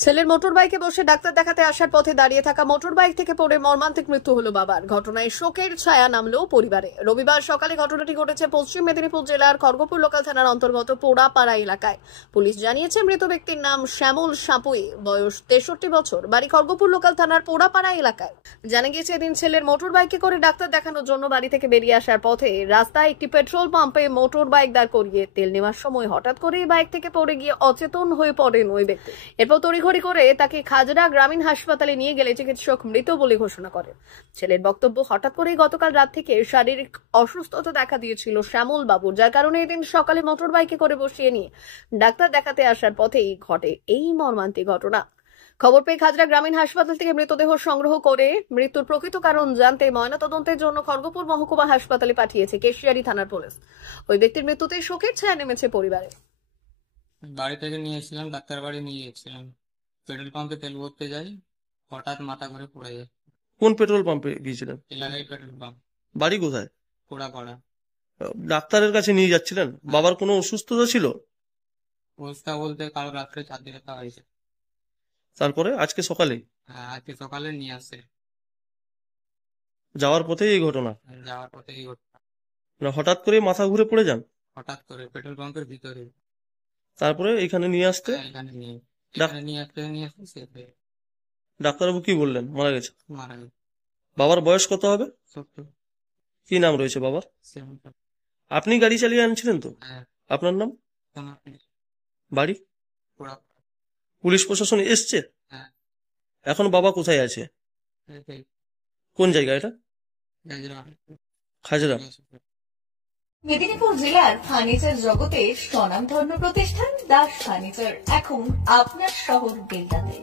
ছেলের মোটর বাইকে বসে ডাক্তার দেখাতে আসার পথে দাঁড়িয়ে থাকা মোটর বাইক থেকে পড়ে মর্মান্তিক মৃত্যু হলো বাবার। ঘটনায় শোকের ছায়া নামলো পরিবারে। রবিবার সকালে ঘটনাটি ঘটেছে পশ্চিম মেদিনীপুর জেলার খড়গপুর লোকাল থানার অন্তর্গত পোড়াপাড়া এলাকায়। পুলিশ জানিয়েছে মৃত ব্যক্তির নাম শ্যামল সাপুই, বয়স 63 বছর, বাড়ি খড়গপুর লোকাল থানার পোড়াপাড়া এলাকায়। জানা গিয়েছে এদিন ছেলের মোটর বাইকে করে ডাক্তার দেখানোর জন্য বাড়ি থেকে বেরিয়ে আসার পথে রাস্তায় একটি পেট্রোল পাম্পে মোটর বাইক দাঁড় করিয়ে তেল নেওয়ার সময় হঠাৎ করে বাইক থেকে পড়ে গিয়ে অচেতন হয়ে পড়েন ওই ব্যক্তি। এরপর তড়িঘড়ি করে তাকে খাজরা গ্রামীণ হাসপাতালে নিয়ে গেলে চিকিৎসক মৃত বলে ঘোষণা করেন। ছেলের বক্তব্য, হঠাৎ করেই গতকাল রাত থেকে শারীরিক অসুস্থতা দেখা দিয়েছিল শ্যামল বাবুর, যার কারণে এদিন সকালে মোটর বাইকে করে বসিয়ে নিয়ে ডাক্তার দেখাতে আসার পথেই ঘটে এই মর্মান্তিক ঘটনা। খবর পেয়ে খাজরা গ্রামীণ হাসপাতাল থেকে মৃতদেহ সংগ্রহ করে মৃত্যুর প্রকৃত কারণ জানতে ময়নাতদন্তের জন্য খড়গপুর মহকুমা হাসপাতালে পাঠিয়েছে কেশিয়ারি থানার পুলিশ। ওই ব্যক্তির মৃত্যুতে শোকের ছায়া নেমেছে পরিবারে। বাড়ি থেকে নিয়ে এসেছিলাম, ডাক্তার বাড়ি নিয়ে গেছিলাম। পেট্রোল পাম্পে তেল ভরতে যাই, হঠাৎ মাথা ঘুরে পড়ে যায়। কোন পেট্রোল পাম্পে গিয়েছিলেন? এলাকায় পেট্রোল পাম্প। বাড়ি কোথায়? পোড়াপাড়া। ডাক্তারের কাছে নিয়ে যাচ্ছিলেন? বাবার কোনো অসুস্থতা ছিল? অবস্থা বলতে কাল রাত্রে 4 দিনে খাওয়া হয়েছে। তারপরে আজকে সকালে? হ্যাঁ, আজকে সকালে নিয়ে আসে। যাওয়ার পথেই এই ঘটনা? যাওয়ার পথে এই ঘটনা। না হঠাৎ করে মাথা ঘুরে পড়ে যান? হঠাৎ করে পেট্রোল পাম্পের ভিতরে। তারপরে এখানে নিয়ে আসতে? এখানে নিয়ে আসতে সে ডাক্তারবাবু কি বললেন? মারা গেছে? মারা গেছে। বাবার বয়স কত হবে? 70। কি নাম রয়েছে বাবার? 70। আপনি গাড়ি চালিয়ে আনছিলেন তো? হ্যাঁ। আপনার নাম? বাড়ি? পোড়াপাড়া। পুলিশ প্রশাসন এসছে? হ্যাঁ। এখন বাবা কোথায় আছে? কোন জায়গা এটা? খাজরা। মেদিনীপুর জেলার ফার্নিচার জগতে স্বনামধন্য প্রতিষ্ঠান দাস ফার্নিচার এখন আপনার শহর বেলদাতে।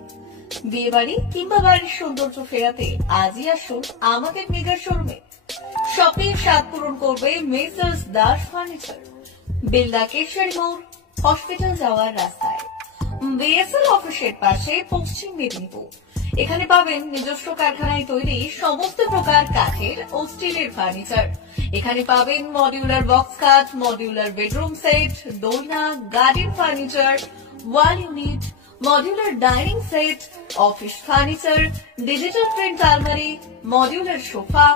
বিয়ে বাড়ি কিংবা বাড়ির সৌন্দর্য ফেরাতে আজই আসুন আমাদের মেগা শোরুমে। শপিং স্বাদ পূরণ করবে মেসার্স দাস ফার্নিচার, বেলদা কেশরী মোড়, হসপিটাল যাওয়ার রাস্তায়, বিএসএল অফিসের পাশে, পশ্চিম মেদিনীপুর। এখানে পাবেন নিজস্ব কারখানায় তৈরি সমস্ত প্রকার কাঠের ও স্টিলের ফার্নিচার। এখানে পাবেন মডিউলার বক্স কাট, মডিউলার বেডরুম সেট, দোলনা, garden furniture, wall unit, modular dining set, office furniture, digital print আলমারি, modular sofa,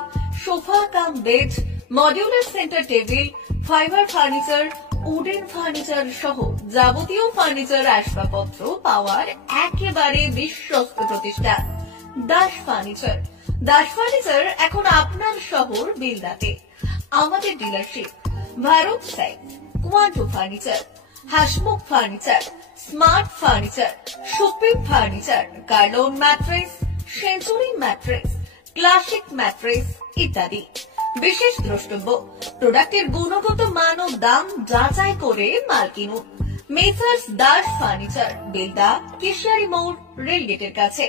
sofa cum bed, modular centre table, fibre furniture, wooden furniture সহ যাবতীয় ফার্নিচার আসবাবপত্র পাওয়ার একেবারে বিশ্বস্ত প্রতিষ্ঠান দাস ফার্নিচার। দাস ফার্নিচার এখন আপনার শহর বেলদাতে। আমাদের dealership Bharat side, Quanto furniture, Hasmukh furniture, smart furniture, supreme furniture, Kurlon mattress, century mattress, classic mattress ইত্যাদি। বিশেষ দ্রষ্টব্য, প্রোডাক্টের গুণগত মান ও দাম যাচাই করে মাল কিনুন। মেসার্স দাস ফার্নিচার, বেলদা কেশিয়ারি মোড়, রেলগেটের কাছে।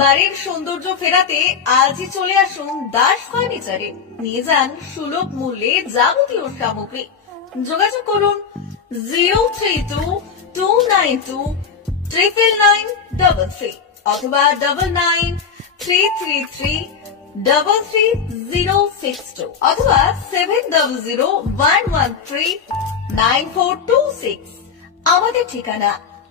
বাড়ির সৌন্দর্য ফেরাতে আজই চলে আসুন দাস ফার্নিচারে। নিয়ে যান সুলভ মূল্যে যাবতীয় সামগ্রী। যোগাযোগ করুন 03229239933 অথবা 9933333062 অথবা 7001139426। আমাদের ঠিকানা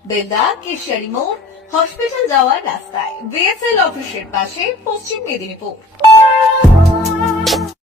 বেলদা কেশিয়ারি মোড়, হসপিটাল যাওয়ার রাস্তায়, বিএসএল অফিসের পাশে, পশ্চিম মেদিনীপুর।